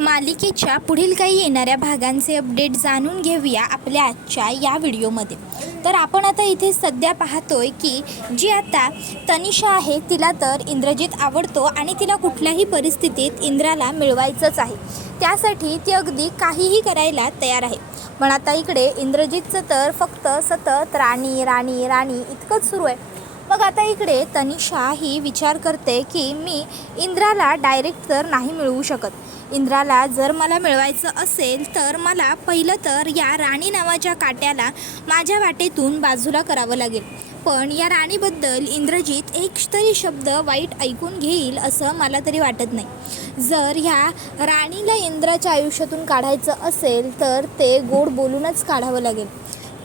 मालिकेच्या पुढील काही येणाऱ्या भागांचे अपडेट जाणून घेऊया आपल्या आजच्या या व्हिडिओमध्ये। तर आपण आता इथे सध्या पाहतोय की जी आता तनिषा आहे तिला तर इंद्रजित आवडतो आणि तिला कुठल्याही परिस्थितीत इंद्राला मिळवायचंच आहे। त्यासाठी ती अगदी काहीही करायला तयार आहे। पण आता इकडे इंद्रजितचं तर फक्त सतत राणी राणी राणी इतकंच सुरू आहे। मग आता इकडे तनिषा ही विचार करते की मी इंद्राला डायरेक्ट तर नाही मिळवू शकत। इंद्राला जर मला मिळवायचं असेल तर मला पहिलं तर या राणी नावाच्या काट्याला माझ्या वाटेतून बाजूला करावं लागेल। पण या राणीबद्दल इंद्रजित एक तरी शब्द वाईट ऐकून घेईल असं मला तरी वाटत नाही। जर ह्या राणीला इंद्राच्या आयुष्यातून काढायचं असेल तर ते गोड बोलूनच काढावं लागेल।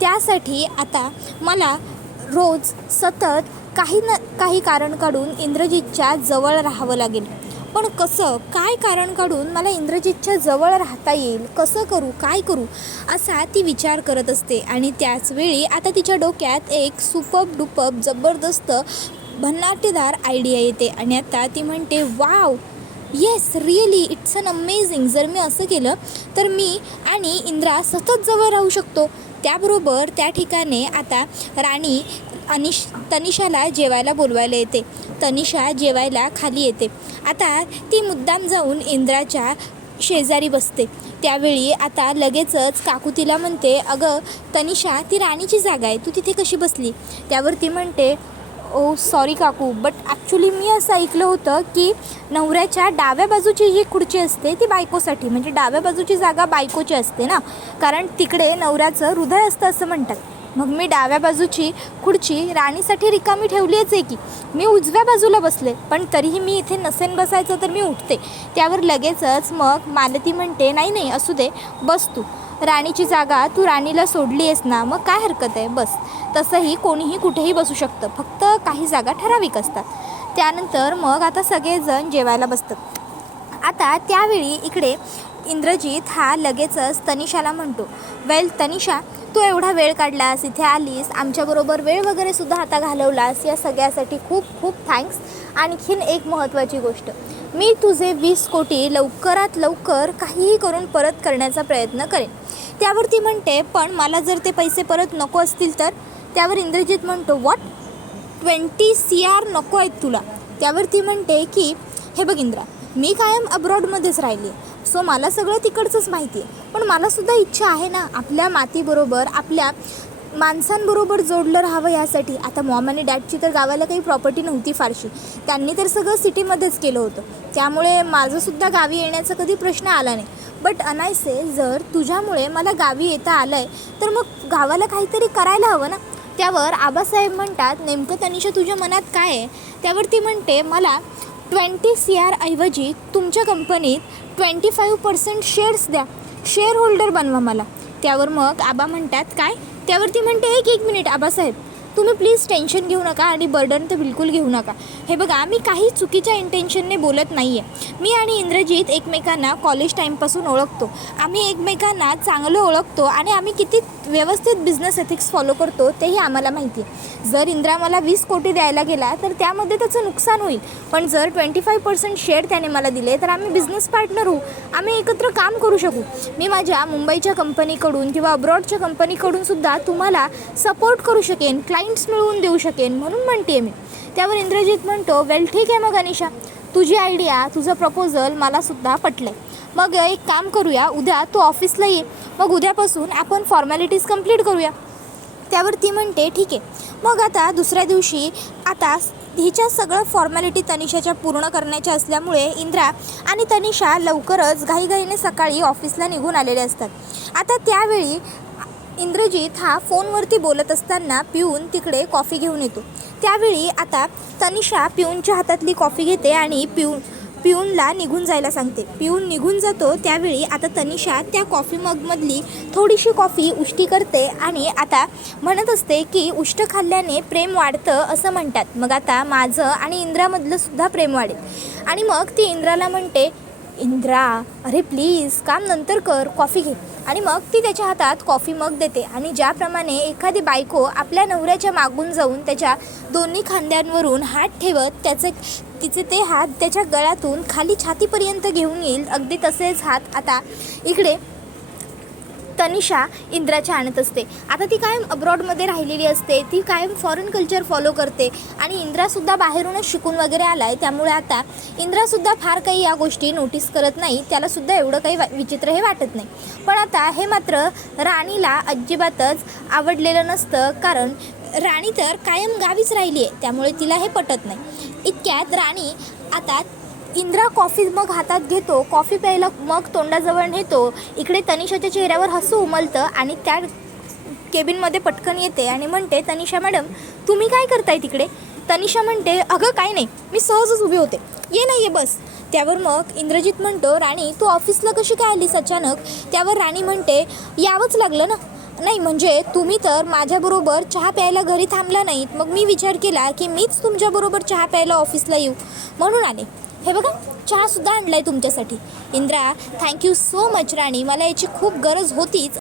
त्यासाठी आता मला रोज सतत काही कारण काढून इंद्रजितच्या जवळ राहावं लागेल। पण कसं काय कारण काढून मला इंद्रजितच्या जवळ राहता येईल, कसं करू काय करू असा ती विचार करत असते। आणि त्याचवेळी आता तिच्या डोक्यात एक सुपर्ब डुपर्ब जबरदस्त भन्नाटेदार आयडिया येते आणि आता ती म्हणते wow yes really it's an amazing. जर मी असं केलं तर मी आणि इंद्रा सतत जवळ राहू शकतो। त्याबरोबर त्या ठिकाणी आता राणी तनिषाला जेवायला बोलवायला येते। तनिषा जेवायला खाली येते। आता ती मुद्दाम जाऊन इंद्राच्या शेजारी बसते। त्यावेळी आता लगेचच काकू तिला म्हणते अगं तनिषा ती राणीची जागा आहे, तू तिथे कशी बसली? त्यावर ती म्हणते ओ सॉरी काकू बट ॲक्च्युली मी असं ऐकलं होतं की नवऱ्याच्या डाव्या बाजूची जी खुर्ची असते ती बायकोसाठी, म्हणजे डाव्या बाजूची जागा बायकोची असते ना, कारण तिकडे नवऱ्याचं हृदय असतं असं म्हणतात। मग मी डाव्या बाजूची खुर्ची राणीसाठी रिकामी ठेवलीच आहे की मी उजव्या बाजूला बसले, पण तरीही मी इथे नसेन बसायचं तर मी उठते। त्यावर लगेचच मग मालती म्हणते नाही नाही असू दे बस तू, राणीची जागा तू राणीला सोडली आहेस ना, मग काय हरकत आहे बस। तसंही कोणीही कुठेही बसू शकतं, फक्त काही जागा ठराविक असतात। त्यानंतर मग आता सगळेजण जेवायला बसतात। आता त्यावेळी इकडे इंद्रजित हा लगेचच तनिषाला म्हणतो वेल तनिषा तू एवढा वेळ काढलास, इथे आलीस, आमच्याबरोबर वेळ वगैरे सुद्धा आता घालवलास, या सगळ्यासाठी खूप खूप थँक्स। आणखीन एक महत्त्वाची गोष्ट, मी तुझे 20 कोटी लवकरात लवकर काहीही करून परत करण्याचा प्रयत्न करेन। त्यावर ती म्हणते पण मला जर ते पैसे परत नको असतील तर? त्यावर इंद्रजित म्हणतो व्हॉट 20 CR नको आहेत तुला? त्यावर ती म्हणते की हे बघ इंद्रा मी कायम अब्रॉडमध्येच राहिली आहे, सो मला सगळं तिकडचंच माहिती आहे, पण मलासुद्धा इच्छा आहे ना आपल्या मातीबरोबर आपल्या माणसांबरोबर जोडलं राहावं यासाठी। आता मॉम आणि डॅडची तर गावाला काही प्रॉपर्टी नव्हती फारशी, त्यांनी तर सगळं सिटीमध्येच केलं होतं, त्यामुळे माझंसुद्धा गावी येण्याचा कधी प्रश्न आला नाही। बट अनायसे जर तुझ्यामुळे मला गावी येता आलं आहे तर मग गावाला काहीतरी करायला हवं ना। त्यावर आबासाहेब म्हणतात नेमकं तनिषा तुझ्या मनात काय आहे? त्यावर ती म्हणते मला 20 CR ऐवजी तुमच्या कंपनीत 25% शेअर्स द्या, शेअर होल्डर बनवा मला। त्यावर मग आबा म्हणतात काय? त्यावर ती म्हणते एक मिनिट आबासाहेब तुम्ही प्लीज टेन्शन घेऊ नका आणि बर्डन तर बिलकुल घेऊ नका। हे बघा मी काही चुकीच्या इंटेन्शनने बोलत नाही आहे। मी आणि इंद्रजित एकमेकांना कॉलेज टाईमपासून ओळखतो, आम्ही एकमेकांना चांगलं ओळखतो आणि आम्ही किती व्यवस्थित बिझनेस एथिक्स फॉलो करतो तेही आम्हाला माहिती आहे। जर इंद्रा मला 20 कोटी द्यायला गेला तर त्यामध्ये त्याचं नुकसान होईल, पण जर 25% शेअर त्याने मला दिले तर आम्ही बिझनेस पार्टनर होऊ, आम्ही एकत्र काम करू शकू। मी माझ्या मुंबईच्या कंपनीकडून किंवा अब्रॉडच्या कंपनीकडून सुद्धा तुम्हाला सपोर्ट करू शकेन, क्लायंट्स मिळवून देऊ शकेन, म्हणून म्हणते मी। त्यावर इंद्रजित म्हणतो वेल ठीक आहे मग अनिशा तुझी आयडिया तुझं प्रपोजल मलासुद्धा पटलं आहे। मग एक काम करूया, उद्या तू ऑफिसला ये, मग उद्यापासून आपण फॉर्मॅलिटीज कंप्लीट करूया। त्यावर ती म्हणते ठीक आहे। मग आता दुसऱ्या दिवशी आता हिच्या सगळं फॉर्मॅलिटी तनिषाच्या पूर्ण करण्याच्या असल्यामुळे इंद्रा आणि तनिषा लवकरच घाईघाईने सकाळी ऑफिसला निघून आलेले असतात। आता त्यावेळी इंद्रजित हा फोनवरती बोलत असताना पिऊन तिकडे कॉफी घेऊन येतो। त्यावेळी आता तनिषा पिऊनच्या हातातली कॉफी घेते आणि पिऊनला निघून जायला सांगते। पिऊन निघून जातो त्यावेळी आता तनिषा त्या कॉफी मगमधली थोडीशी कॉफी उष्टी करते आणि आता म्हणत असते की उष्ट खाल्ल्याने प्रेम वाढतं असं म्हणतात, मग आता माझं आणि इंद्रामधलं सुद्धा प्रेम वाढेल। आणि मग ती इंद्राला म्हणते इंद्रा अरे प्लीज काम नंतर कर, कॉफी घे। आणि मग ती त्याच्या हातात कॉफी मग देते आणि ज्याप्रमाणे एखादी बायको आपल्या नवऱ्याच्या मागून जाऊन त्याच्या दोन्ही खांद्यांवरून हात ठेवत तिचे ते हात त्याच्या गळ्यातून खाली छातीपर्यंत घेऊन येईल, अगदी तसेच हात आता इकडे तनिषा इंद्राच्या आणत असते. आता ती कायम अब्रॉडमध्ये राहिलेली असते, ती कायम फॉरेन कल्चर फॉलो करते आणि इंद्रासुद्धा बाहेरूनच शिकून वगैरे आला आहे. त्यामुळे आता इंद्रासुद्धा फार काही या गोष्टी नोटीस करत नाही, त्यालासुद्धा एवढं काही विचित्र हे वाटत नाही. पण आता हे मात्र राणीला अजिबातच आवडलेलं नसतं, कारण राणी तर कायम गावीच राहिली आहे, त्यामुळे तिला हे पटत नाही. इतक्यात राणी आता इंद्रा कॉफी मग हातात घेतो, कॉफी प्यायला मग तोंडाजवळ नेतो. इकडे तनिषाच्या चेहऱ्यावर हसू उमलतं आणि त्या केबिनमध्ये पटकन येते आणि म्हणते, तनिषा मॅडम तुम्ही काय करताय तिकडे? तनिषा म्हणते, अगं काय नाही, मी सहजच उभी होते, ये ना ये बस. त्यावर मग इंद्रजित म्हणतो, राणी तू ऑफिसला कशी काय आलीस अचानक? त्यावर राणी म्हणते, यावंच लागलं ना. नाही म्हणजे तुम्ही तर माझ्याबरोबर चहा प्यायला घरी थांबला नाहीत, मग मी विचार केला की मीच तुमच्याबरोबर चहा प्यायला ऑफिसला येऊ म्हणून आले. हे बघा चहासुद्धा आणला आहे तुमच्यासाठी. इंद्रा थँक्यू सो मच राणी, मला याची खूप गरज होतीच,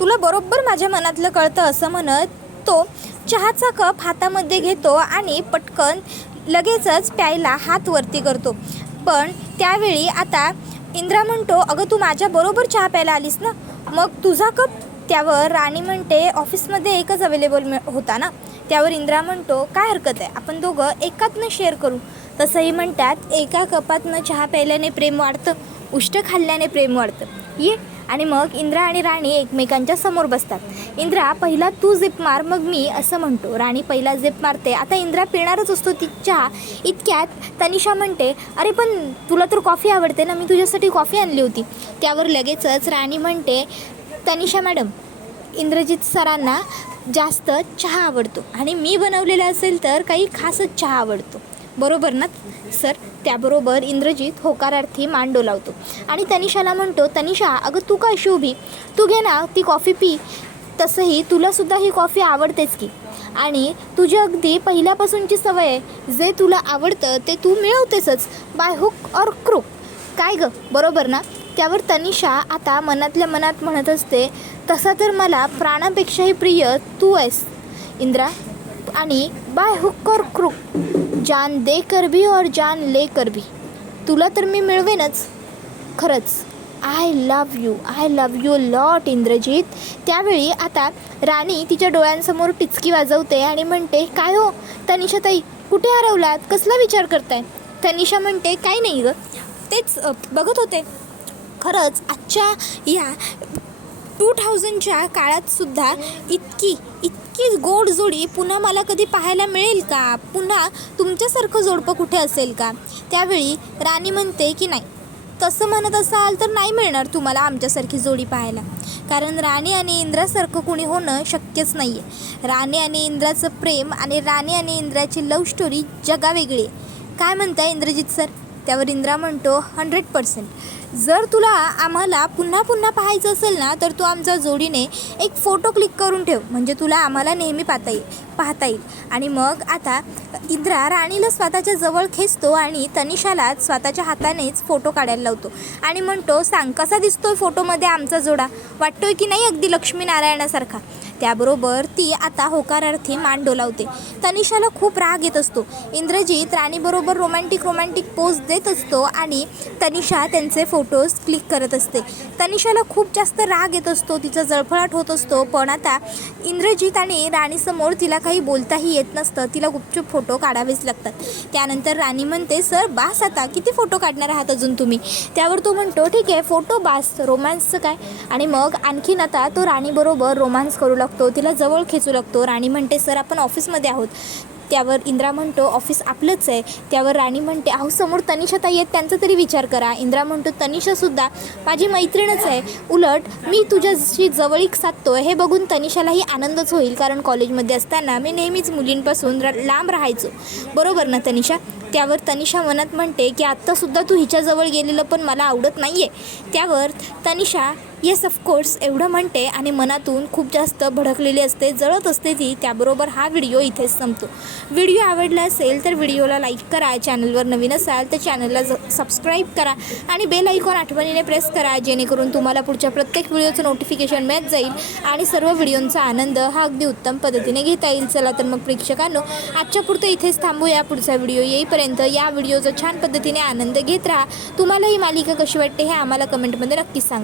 तुला बरोबर माझ्या मनातलं कळतं असं म्हणत तो चहाचा कप हातामध्ये घेतो आणि पटकन लगेचच प्यायला हात वरती करतो. पण त्यावेळी आता इंद्रा म्हणतो, अगं तू माझ्याबरोबर चहा प्यायला आलीस ना, मग तुझा कप? त्यावर राणी म्हणते, ऑफिसमध्ये एकच अवेलेबल होता ना. त्यावर इंद्रा म्हणतो, काय हरकत आहे, आपण दोघं एकातनं शेअर करू. तसंही म्हणतात, एका कपातनं चहा प्यायल्याने प्रेम वाढतं, उष्ट खाल्ल्याने प्रेम वाढतं, ये. आणि मग इंद्रा आणि राणी एकमेकांच्या समोर बसतात. इंद्रा पहिला तू जिप मार मग मी असं म्हणतो. राणी पहिला जिप मारते. आता इंद्रा पिणारच असतो ती चहा. इतक्यात तनिषा म्हणते, अरे पण तुला तर कॉफी आवडते ना, मी तुझ्यासाठी कॉफी आणली होती. त्यावर लगेचच राणी म्हणते, तनिषा मॅडम इंद्रजित सरांना जास्त चहा आवडतो आणि मी बनवलेला असेल तर काही खासच चहा आवडतो, बरोबर ना सर? त्याबरोबर इंद्रजित होकारार्थी मान डोलावतो आणि तनिषाला म्हणतो, तनिषा अगं तू का अशी उभी, तू घे ना ती कॉफी पी. तसंही तुलासुद्धा ही कॉफी आवडतेच की, आणि तुझी अगदी पहिल्यापासूनची सवय आहे, जे तुला आवडतं ते तू मिळवतेसच बाय हुक और क्रूक. काय गं बरोबर ना? त्यावर तनिषा आता मनातल्या मनात म्हणत असते, तसा तर मला प्राणापेक्षाही प्रिय तू आहेस इंद्रा, आणि बाय हुक और क्रूक जान दे कर भी और जान ले कर भी, तुला तर मी मिळवेनच. खरंच I love you lot Indrajit. त्यावेळी आता राणी तिच्या डोळ्यांसमोर टिचकी वाजवते आणि म्हणते, काय हो तनिषाताई, कुठे हरवलात, कसला विचार करताय? तनिषा म्हणते, काही नाही गं, तेच बघत होते. खरंच आजच्या या 2000च्या काळातसुद्धा इतकी गोड जोडी पुन्हा मला कधी पाहायला मिळेल का? पुन्हा तुमच्यासारखं जोडपं कुठे असेल का? त्यावेळी राणी म्हणते की नाही, तसं म्हणत असाल तर नाही मिळणार तुम्हाला आमच्यासारखी जोडी पाहायला, कारण राणी आणि इंद्रासारखं कुणी होणं शक्यच नाही आहे. राणी आणि इंद्राचं प्रेम आणि राणी आणि इंद्राची लव्ह स्टोरी जगावेगळी आहे. काय म्हणताय इंद्रजित सर? त्यावर इंद्रा म्हणतो, 100%. जर तुला आम्हाला पुन्हा पाहायचं असेल ना, तर तू आमच्या जोडीने एक फोटो क्लिक करून ठेव, म्हणजे तुला आम्हाला नेहमी पाहता येईल. आणि मग आता इंद्रा राणीला स्वतःच्या जवळ खेचतो आणि तनिषाला स्वतःच्या हातानेच फोटो काढायला लावतो आणि म्हणतो, सांग कसा दिसतोय फोटोमध्ये आमचा जोडा, वाटतोय की नाही अगदी लक्ष्मीनारायणासारखा? त्याबरोबर ती आता होकारार्थी मान डोलावते. तनिषाला खूप राग येत असतो. इंद्रजित राणीबरोबर रोमॅन्टिक पोज देत असतो आणि तनिषा त्यांचे फोटोज क्लिक करत असते. तनिषाला खूप जास्त राग येत असतो, तिचा जळफळाट होत असतो. पण आता इंद्रजित आणि राणीसमोर तिला काही बोलताही येत नसतं, तिला गुपचूप फोटो काढावेच लागतात. त्यानंतर राणी म्हणते, सर बास आता, किती फोटो काढणार आहात अजून तुम्ही? त्यावर तो म्हणतो, ठीक आहे फोटो बास, रोमॅन्सचं काय? आणि मग आणखीन आता तो राणीबरोबर रोमॅन्स करू लागतो, तिला जवळ खेचू लागतो. राणी म्हणते, सर आपण ऑफिसमध्ये आहोत. त्यावर इंद्रा म्हणतो, ऑफिस आपलंच आहे. त्यावर राणी म्हणते, अहो समोर तनिषाताई आहेत, त्यांचा तरी विचार करा. इंद्रा म्हणतो, तनिषासुद्धा माझी मैत्रीणच आहे, उलट मी तुझ्याशी जवळीक साधतो हे बघून तनिषालाही आनंदच होईल, कारण कॉलेजमध्ये असताना मी नेहमीच मुलींपासून लांब राहायचो, बरोबर ना तनिषा? त्यावर तनिषा मनात म्हणते की आत्तासुद्धा तू हिच्याजवळ गेलेलं पण मला आवडत नाही आहे. त्यावर तनिषा येस ऑफकोर्स एवढं म्हणते आणि मनातून खूप जास्त भडकलेली असते, जळत असते ती. त्याबरोबर हा व्हिडिओ इथेच संपतो. व्हिडिओ आवडला असेल तर व्हिडिओला लाईक करा, चॅनलवर नवीन असाल तर चॅनलला सबस्क्राईब करा आणि बेल आयकॉन आठवणीने प्रेस करा, जेणेकरून तुम्हाला पुढच्या प्रत्येक व्हिडिओचं नोटिफिकेशन मिळत जाईल आणि सर्व व्हिडिओंचा आनंद हा अगदी उत्तम पद्धतीने घेता येईल. चला तर मग प्रेक्षकांनो, आजच्या पुरतं इथेच थांबूया. पुढचा व्हिडिओ येईपर्यंत या व्हिडिओचा छान पद्धतीने आनंद घेत राहा. तुम्हाला ही मालिका कशी वाटते हे आम्हाला कमेंटमध्ये नक्कीच सांगा.